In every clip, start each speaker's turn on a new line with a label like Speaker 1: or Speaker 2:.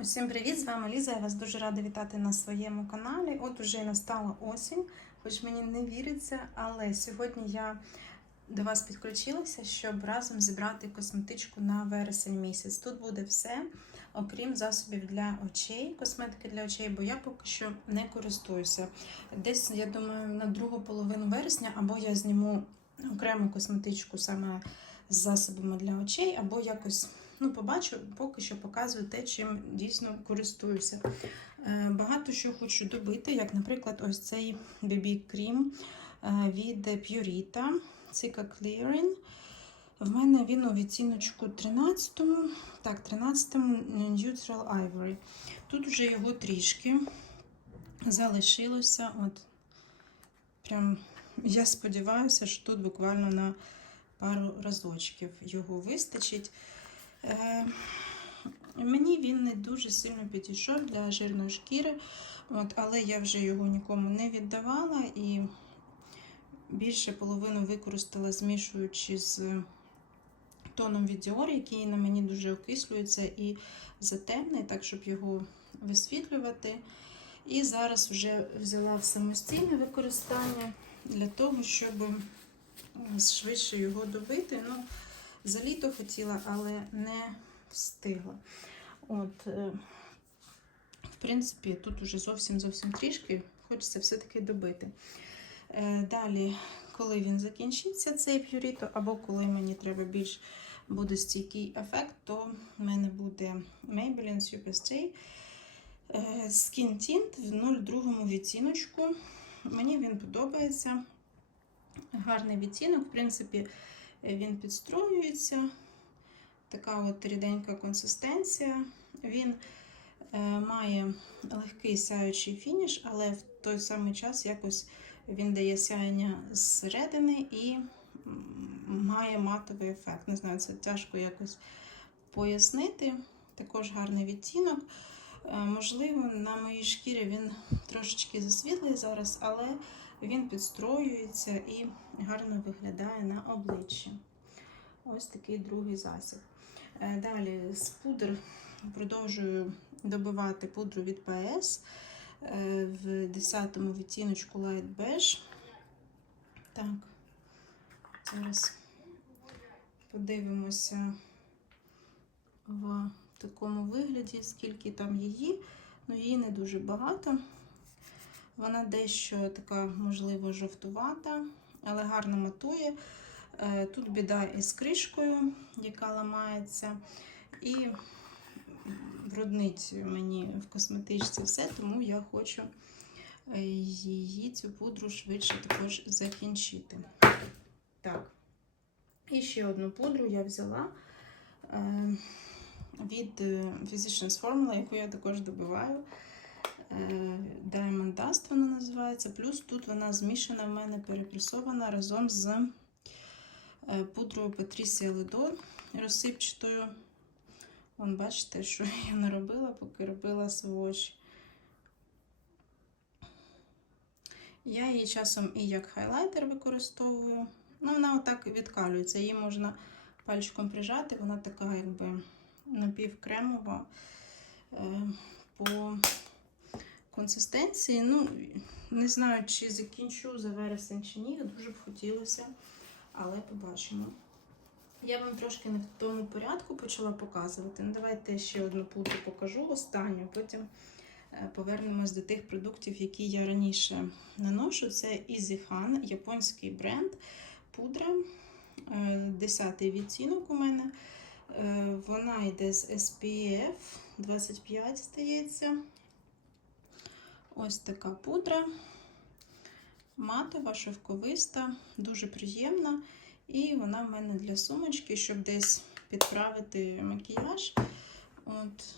Speaker 1: Усім привіт! З вами Ліза. Я вас дуже рада вітати на своєму каналі. От уже настала осінь, хоч мені не віриться, але сьогодні я до вас підключилася, щоб разом зібрати косметичку на вересень місяць. Тут буде все, окрім засобів для очей, косметики для очей, бо я поки що не користуюся. Десь, я думаю, на другу половину вересня або я зніму окрему косметичку саме з засобами для очей, або якось. Ну, побачу, поки що показую те, чим дійсно користуюся. Е, Багато що хочу добити, як, наприклад, ось цей BB крім від Purita Cica Clearing. В мене він у відціночку 13-му, так, 13-му Neutral Ivory. Тут вже його трішки залишилося. От, прям, я сподіваюся, що тут буквально на пару разочків його вистачить. Е, Мені він не дуже сильно підійшов для жирної шкіри, от, але я вже його нікому не віддавала і більше половину використала, змішуючи з тоном від Dior, який на мені дуже окислюється і затемний, так, щоб його висвітлювати. І зараз вже взяла в самостійне використання для того, щоб швидше його добити. Ну, за літо хотіла, але не встигла. От, е, в принципі, тут уже зовсім зовсім трішки, хочеться все-таки добити. Е, Далі, коли він закінчиться, цей п'юріто, або коли мені треба більш буде стійкий ефект, то в мене буде Maybelline Superstay е, Skin Tint в 02 відтіночку. Мені він подобається. Гарний відтінок, в принципі, він підстроюється. Така от ріденька консистенція. Він е, має легкий сяючий фініш, але в той самий час якось він дає сяєння зсередини і має матовий ефект. Не знаю, це тяжко якось пояснити. Також гарний відтінок. Е, можливо, на моїй шкірі він трошечки засвітлий зараз, але він підстроюється і гарно виглядає на обличчі. Ось такий другий засіб. Далі з пудр продовжую добивати пудру від PS в 10-му відтіночку Light Beige. Так, зараз подивимося в такому вигляді, скільки там її. Ну, її не дуже багато. Вона дещо така, можливо, жовтувата, але гарно матує. Тут біда із кришкою, яка ламається, і бруднить мені в косметичці все, тому я хочу її, цю пудру швидше також закінчити. Так, і ще одну пудру я взяла від Physicians Formula, яку я також добиваю. Diamond Dust вона називається. Плюс тут вона змішана в мене перепресована разом з пудрою Patricia Ледо розсипчатою. Вон, бачите, що я наробила, поки робила свочі. Я її часом і як хайлайтер використовую. Ну, вона отак відкалюється. Її можна пальчиком прижати, вона така, якби напівкремова по консистенції. Ну, не знаю, чи закінчу за вересень чи ні. Дуже б хотілося але побачимо. Я вам трошки не в тому порядку почала показувати. Ну, Давайте ще одну пудру покажу, останню, потім повернемось до тих продуктів, які я раніше наношу. Це EasyHan, японський бренд пудра. 10 відтінок у мене. Вона йде з SPF 25, здається. Ось така пудра матова, шовковиста, дуже приємна. І вона в мене для сумочки, щоб десь підправити макіяж. От,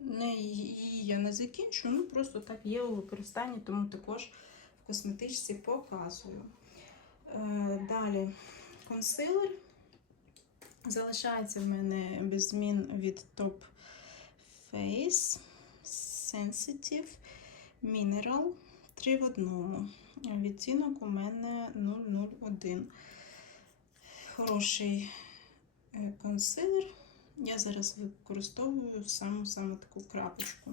Speaker 1: не, Її я не закінчу, ну просто так є у використанні, тому також в косметичці показую. Е, Далі консилер. Залишається в мене без змін від Top Face Sensitive Mineral 3 в одному. Відтінок у мене 001. Хороший консилер, Я зараз використовую саму саму таку крапочку.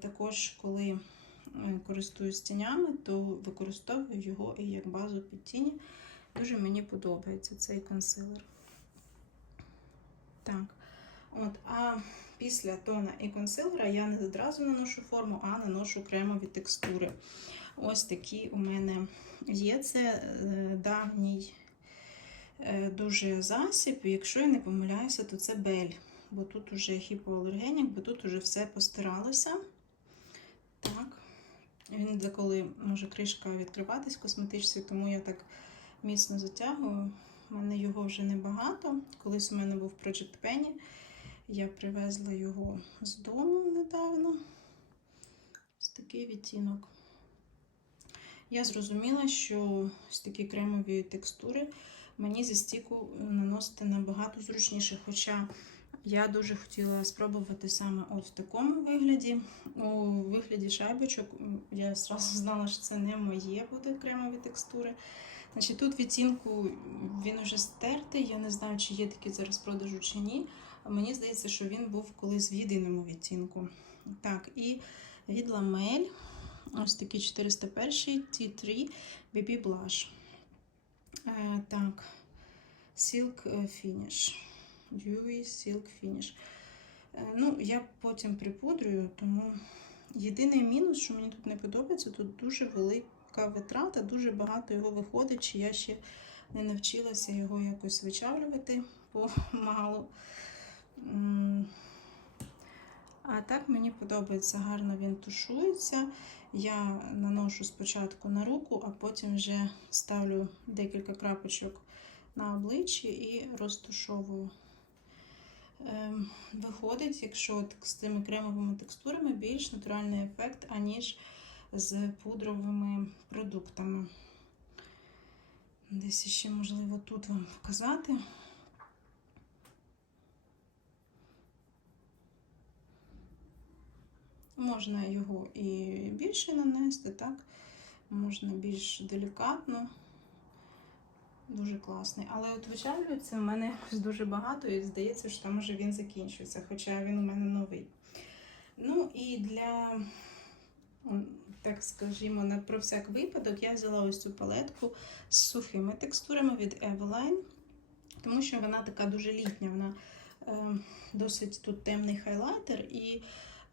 Speaker 1: Також, коли е, користуюсь тінями, то використовую його і як базу під тіні. Дуже мені подобається цей консилер. Так. От, а після тона і консилера я не одразу наношу форму, а наношу кремові текстури. Ось такі у мене є. Це е, давній е, дуже засіб. Якщо я не помиляюся, то це бель. Бо тут уже гіпоалергенік, бо тут уже все постиралося. Так. Він деколи може кришка відкриватись в косметичці, тому я так міцно затягую. У мене його вже небагато. Колись у мене був Project Penny. Я привезла його з дому недавно. Ось такий відтінок. Я зрозуміла, що ось такі кремові текстури мені зі стіку наносити набагато зручніше. Хоча я дуже хотіла спробувати саме от в такому вигляді. У вигляді шайбочок я зразу знала, що це не моє буде кремові текстури. Значить, Тут відтінку він уже стертий. Я не знаю, чи є такі зараз продажу чи ні. Мені здається, що він був колись в єдиному відтінку. Так, і від ламель. Ось такий 401 T3 BB Blush. Е, так, Silk Finish. Dewy Silk Finish. Е, ну, я потім припудрюю, тому єдиний мінус, що мені тут не подобається, тут дуже велика витрата, дуже багато його виходить, чи я ще не навчилася його якось вичавлювати помалу. А так мені подобається, гарно він тушується. Я наношу спочатку на руку, а потім вже ставлю декілька крапочок на обличчі і розтушовую. Ем, Виходить, якщо з цими кремовими текстурами більш натуральний ефект, аніж з пудровими продуктами. Десь ще, можливо, тут вам показати. Можна його і більше нанести, так? Можна більш делікатно. Дуже класний. Але от вичавлюється в мене дуже багато, і здається, що там уже він закінчується, хоча він у мене новий. Ну і для, так скажімо, про всяк випадок, я взяла ось цю палетку з сухими текстурами від Eveline, тому що вона така дуже літня. Вона е, досить тут темний хайлайтер і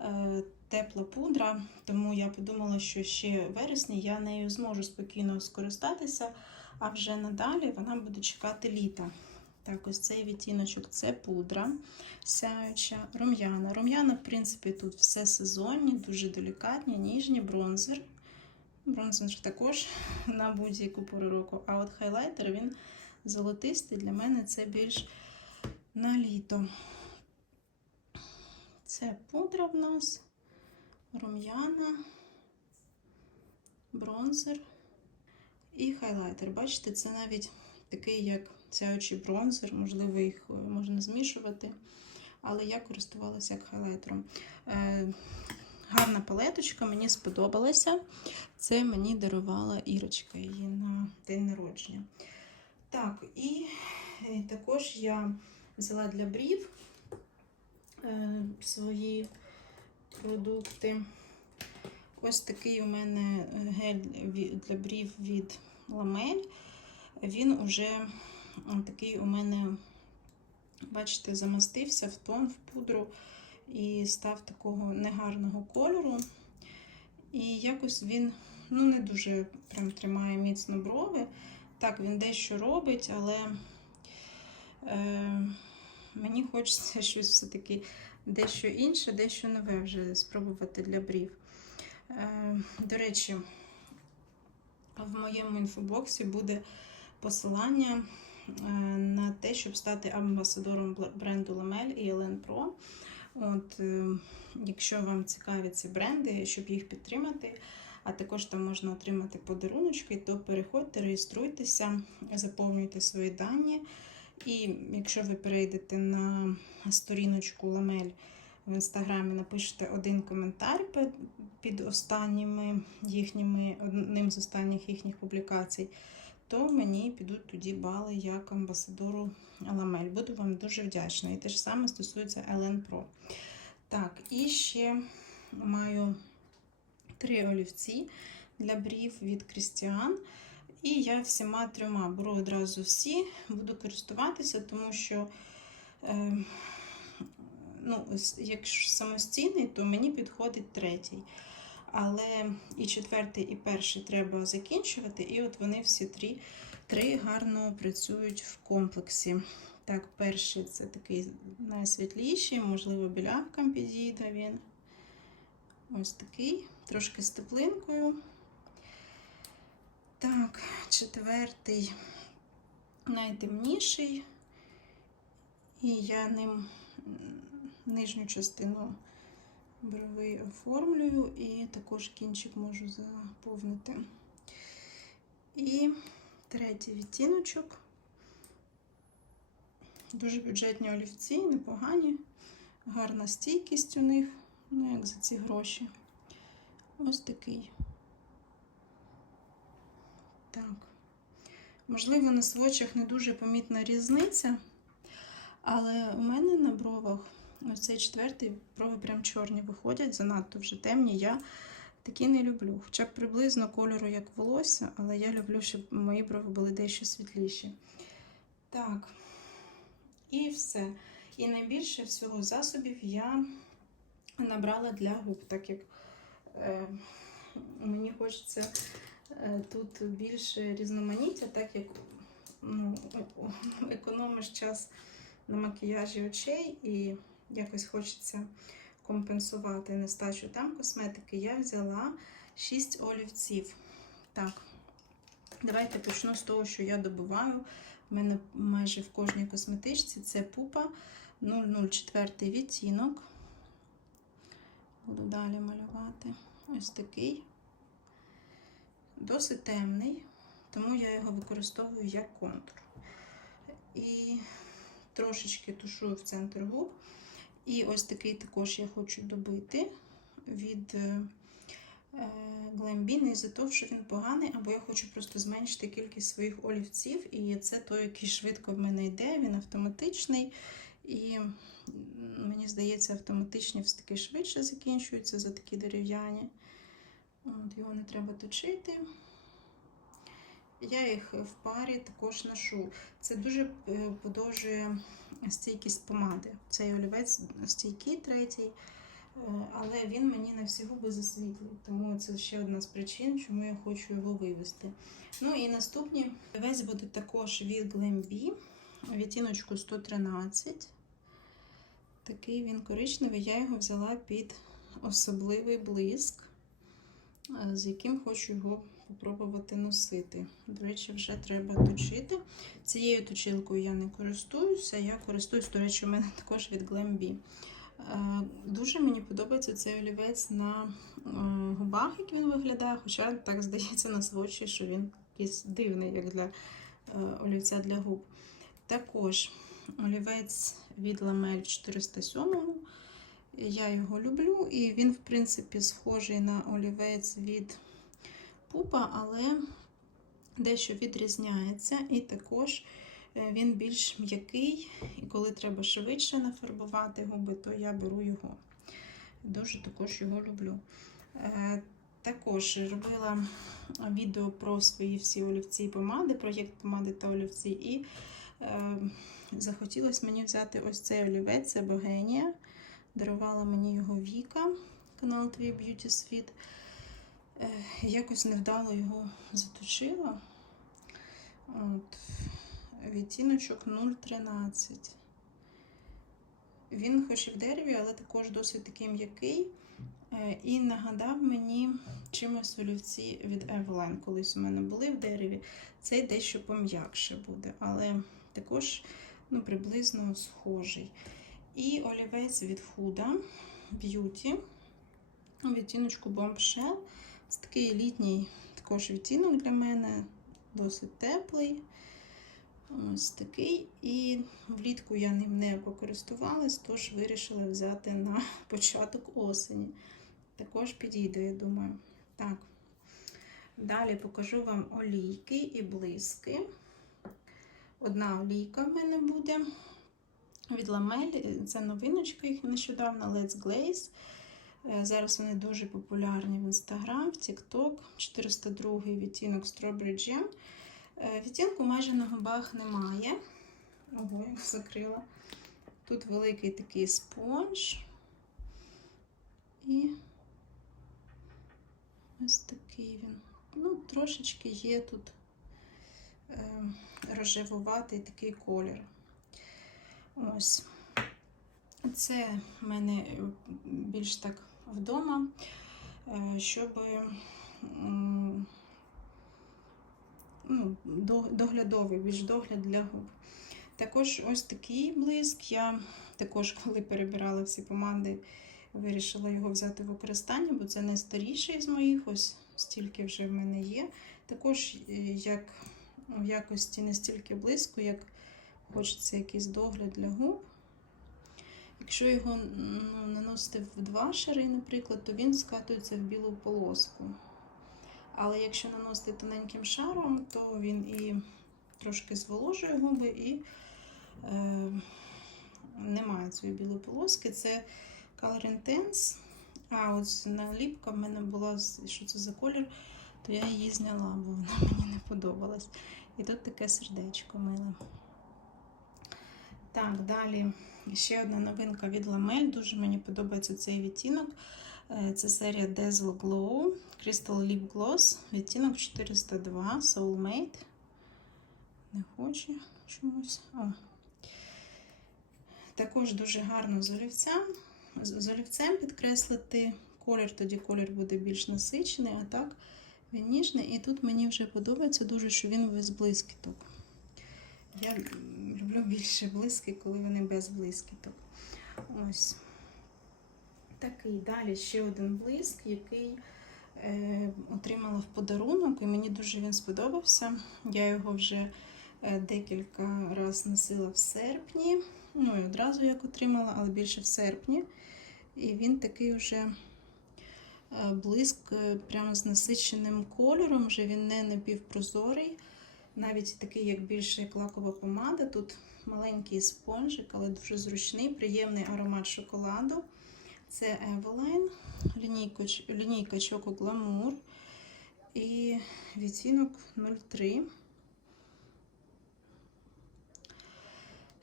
Speaker 1: е, тепла пудра. Тому я подумала, що ще вересні я нею зможу спокійно скористатися. А вже надалі вона буде чекати літа. Так, ось цей відтіночок це пудра сяюча, рум'яна. Рум'яна, в принципі, тут все сезонні, дуже делікатні, ніжні, бронзер. Бронзер також на будь-яку пору року. А от хайлайтер він золотистий. Для мене це більш на літо. Це пудра в нас, рум'яна, бронзер. І хайлайтер. Бачите, це навіть такий, як сяючий бронзер, можливо, їх е, можна змішувати. Але я користувалася як хайлайтером. Е, гарна палеточка, мені сподобалася. Це мені дарувала Ірочка її на день народження. Так, і е, також я взяла для брів е, свої продукти. Ось такий у мене гель для брів від ламель. Він уже такий у мене, бачите, замастився в тон, в пудру і став такого негарного кольору. І якось він ну, не дуже прям тримає міцно брови. Так, він дещо робить, але е, мені хочеться щось все-таки дещо інше, дещо нове вже спробувати для брів. Е, До речі, в моєму інфобоксі буде посилання е, на те, щоб стати амбасадором бренду Lamel і Elen Pro. От, е, Якщо вам цікаві ці бренди, щоб їх підтримати, а також там можна отримати подаруночки, то переходьте, реєструйтеся, заповнюйте свої дані. І якщо ви перейдете на сторіночку Lamel в інстаграмі, напишете один коментар під останніми їхніми, одним з останніх їхніх публікацій, то мені підуть тоді бали як амбасадору Ламель. Буду вам дуже вдячна. І те ж саме стосується LN Pro. Так, і ще маю три олівці для брів від Крістіан. І я всіма трьома беру одразу всі, буду користуватися, тому що, е, ну, якщо самостійний, то мені підходить третій. Але і четвертий, і перший треба закінчувати, і от вони всі три, три гарно працюють в комплексі. Так, перший це такий найсвітліший, можливо, білявкам підійде він. Ось такий, трошки з теплинкою. Так, четвертий найтемніший. І я ним нижню частину брови оформлюю і також кінчик можу заповнити. І третій відтіночок. Дуже бюджетні олівці, непогані, гарна стійкість у них, ну як за ці гроші. Ось такий. Так. Можливо, на свочах не дуже помітна різниця, але у мене на бровах ось цей четвертий брови прям чорні виходять, занадто вже темні. Я такі не люблю. Хоча б приблизно кольору, як волосся, але я люблю, щоб мої брови були дещо світліші. Так, і все. І найбільше всього засобів я набрала для губ, так як е, мені хочеться тут більше різноманіття, так як ну, економиш час на макіяжі очей і якось хочеться компенсувати нестачу там косметики. Я взяла 6 олівців. Так, давайте почну з того, що я добиваю. У мене майже в кожній косметичці це пупа 004 відтінок. Буду далі малювати. Ось такий. Досить темний, тому я його використовую як контур. І трошечки тушую в центр губ. І ось такий також я хочу добити від Glambi, не за те, що він поганий, або я хочу просто зменшити кількість своїх олівців. І це той, який швидко в мене йде, він автоматичний. І мені здається, автоматичні все-таки швидше закінчуються за такі дерев'яні. От, Його не треба точити. Я їх в парі також ношу. Це дуже е, подовжує стійкість помади. Цей олівець стійкий третій, е, але він мені на всі губи засвітлює. Тому це ще одна з причин, чому я хочу його вивести. Ну і наступні олівець буде також від Glambi, відтіночку 113. Такий він коричневий, я його взяла під особливий блиск, з яким хочу його попробувати носити. До речі, вже треба точити. Цією точилкою я не користуюся, я користуюсь, до речі, у мене також від Glambi. Е, Дуже мені подобається цей олівець на е, губах, як він виглядає, хоча так здається на свочі, що він якийсь дивний, як для е, олівця для губ. Також олівець від Lamel 407. Я його люблю, і він, в принципі, схожий на олівець від Пупа, але дещо відрізняється. І також е, він більш м'який, і коли треба швидше нафарбувати губи, то я беру його. Дуже також його люблю. Е, Також робила відео про свої всі олівці і помади, проєкт помади та олівці. І е, захотілося мені взяти ось цей олівець, це Богенія. Дарувала мені його Віка, канал Твій Beauty Sweet. Е, Якось невдало його заточила. От. Відтіночок 0,13. Він хоч і в дереві, але також досить такий м'який. Е, І нагадав мені чимось олівці від Eveline. Колись у мене були в дереві. Цей дещо пом'якше буде, але також ну, приблизно схожий. І олівець від Huda Beauty. Відтіночку Bombshell. Це такий літній також відтінок для мене, досить теплий. Ось такий. І влітку я ним не покористувалась, тож вирішила взяти на початок осені. Також підійде, я думаю. Так. Далі покажу вам олійки і блиски. Одна олійка в мене буде від Ламель. Це новиночка їх нещодавно Let's Glaze. Е, Зараз вони дуже популярні в Instagram, в TikTok. 402 відтінок Strawberry Jam. Е, Відтінку майже на губах немає. Ого, я закрила. Тут великий такий спонж. І ось такий він. Ну, трошечки є тут е, рожевуватий такий колір. Ось. Це в мене більш так вдома, е, щоб ну, доглядовий, більш догляд для губ. Також ось такий блиск. Я також, коли перебирала всі помади, вирішила його взяти в використання, бо це найстаріший з моїх, ось стільки вже в мене є. Також е, як в якості не стільки блиску, як хочеться якийсь догляд для губ. Якщо його ну, наносити в два шари, наприклад, то він скатується в білу полоску. Але якщо наносити тоненьким шаром, то він і трошки зволожує губи і е, немає цієї білої полоски. Це Color Intense. А ось наліпка в мене була, що це за колір, то я її зняла, бо вона мені не подобалась. І тут таке сердечко миле. Так, далі ще одна новинка від Ламель. Дуже мені подобається цей відтінок. Е, Це серія Dazzle Glow Crystal Lip Gloss. Відтінок 402 Soulmate. Не хоче чомусь. О. Також дуже гарно з олівцем. З олівцем підкреслити колір, тоді колір буде більш насичений, а так він ніжний. І тут мені вже подобається дуже, що він без блискіток. Я люблю більше блиски, коли вони без блискіток. Ось такий. Далі ще один блиск, який е, отримала в подарунок, і мені дуже він сподобався. Я його вже е, декілька разів носила в серпні. Ну і одразу як отримала, але більше в серпні. І він такий вже е, блиск е, прямо з насиченим кольором, вже він не напівпрозорий. Навіть такий, як більше як лакова помада. Тут маленький спонжик, але дуже зручний, приємний аромат шоколаду. Це Eveline, лінійка, лінійка Choco Glamour і відтінок 03.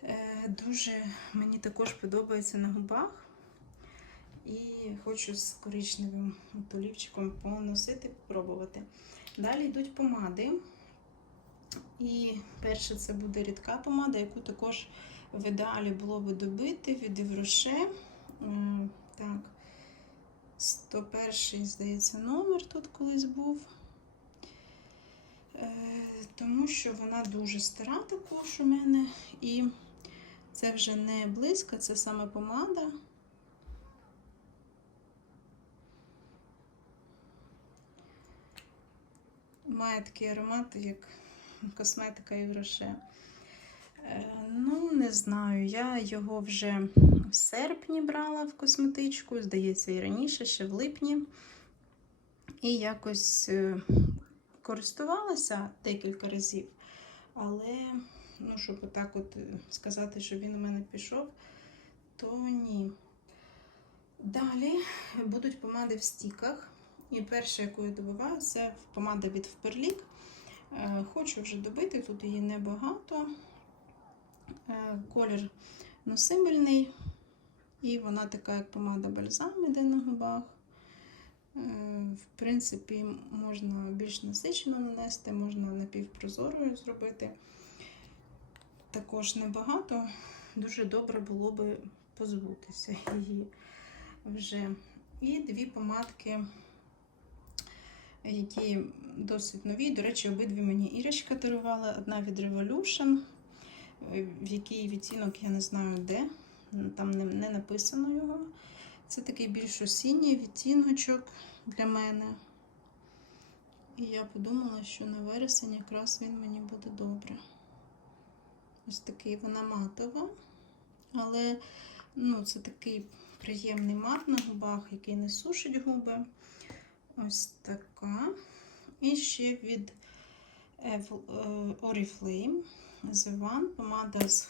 Speaker 1: Е, Дуже мені також подобається на губах. І хочу з коричневим от олівчиком поносити, попробувати. Далі йдуть помади. І перше це буде рідка помада, яку також в ідеалі було би добити від Івроше. Е, Так, 101, здається, номер тут колись був. Е, Тому що вона дуже стара також у мене. І це вже не близько, це саме помада. Має такий аромат, як косметика і гроше. Ну, не знаю, я його вже в серпні брала в косметичку, здається, і раніше, ще в липні. І якось е, користувалася декілька разів. Але, ну, щоб отак от е, сказати, що він у мене пішов, то ні. Далі будуть помади в стіках. І перша, яку я добиваю, це помада від Вперлік. Е, Хочу вже добити, тут її небагато. Е, Колір носибельний, і вона така, як помада бальзам іде на губах. Е, В принципі, можна більш насичено нанести, можна напівпрозорою зробити. Також небагато. Дуже добре було би позбутися її вже. І дві помадки які досить нові. До речі, обидві мені Ірочка дарувала. Одна від Revolution, в який відтінок я не знаю де. Там не написано його. Це такий більш осінній відтіночок для мене. І я подумала, що на вересень якраз він мені буде добре. Ось такий вона матова, але ну, це такий приємний мат на губах, який не сушить губи. Ось така. І ще від е, Oriflame The One помада з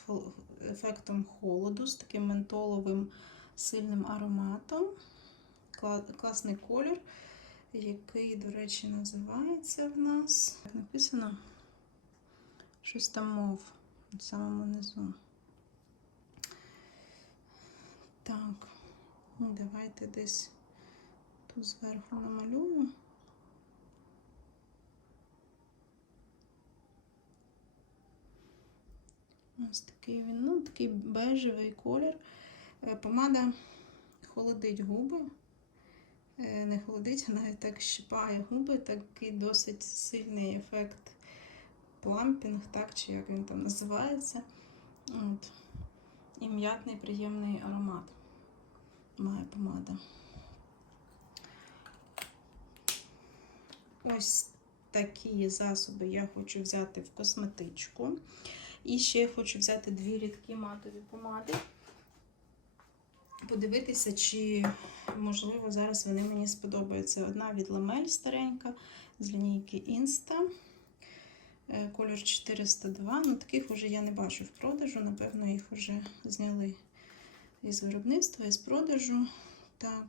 Speaker 1: ефектом холоду, з таким ментоловим сильним ароматом. Класний колір, який, до речі, називається в нас. Написано щось там мов в самому низу. Так, ну, давайте десь тут зверху намалюю. Ось такий він, ну, такий бежевий колір. Е, Помада холодить губи. Е, Не холодить, а навіть так щипає губи. Такий досить сильний ефект плампінг, так, чи як він там називається. От. І м'ятний приємний аромат має помада. Ось такі засоби я хочу взяти в косметичку. І ще я хочу взяти дві рідкі матові помади. Подивитися, чи, можливо, зараз вони мені сподобаються. Одна від Ламель старенька з лінійки Insta. Е, Колір 402. Ну, таких вже я не бачу в продажу. Напевно, їх вже зняли із виробництва, із продажу. Так.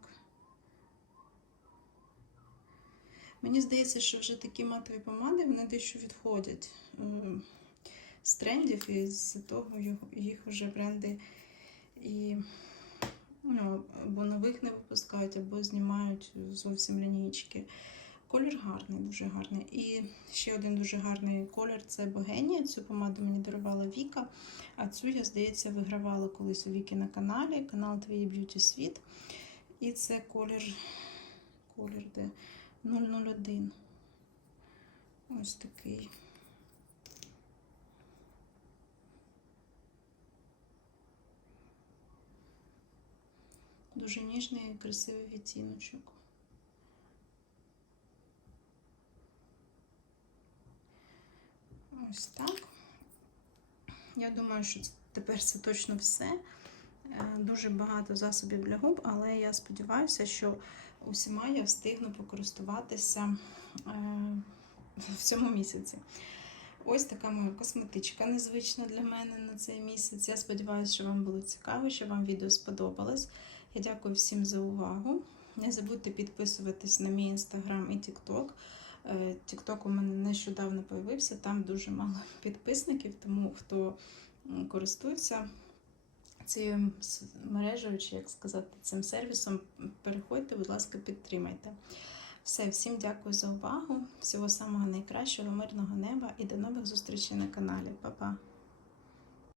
Speaker 1: Мені здається, що вже такі матові помади вони дещо відходять е, з трендів, і з того їх вже бренди і ну, або нових не випускають, або знімають зовсім лінійки. Колір гарний, дуже гарний. І ще один дуже гарний колір це Богенія. Цю помаду мені дарувала Віка. А цю, я, здається, вигравала колись у Віки на каналі, канал Твій Б'юті Світ. І це колір, колір де 001. Ось такий. Дуже ніжний і красивий відтіночок. Ось так. Я думаю, що тепер це точно все. Е, Дуже багато засобів для губ, але я сподіваюся, що усіма я встигну покористуватися е, в цьому місяці. Ось така моя косметичка незвична для мене на цей місяць. Я сподіваюся, що вам було цікаво, що вам відео сподобалось. Я дякую всім за увагу. Не забудьте підписуватись на мій інстаграм і тікток. Тікток у мене нещодавно появився, там дуже мало підписників, тому хто користується цією мережею, чи як сказати, цим сервісом, переходьте, будь ласка, підтримайте. Все, всім дякую за увагу. Всього самого найкращого, мирного неба і до нових зустрічей на каналі. Па-па!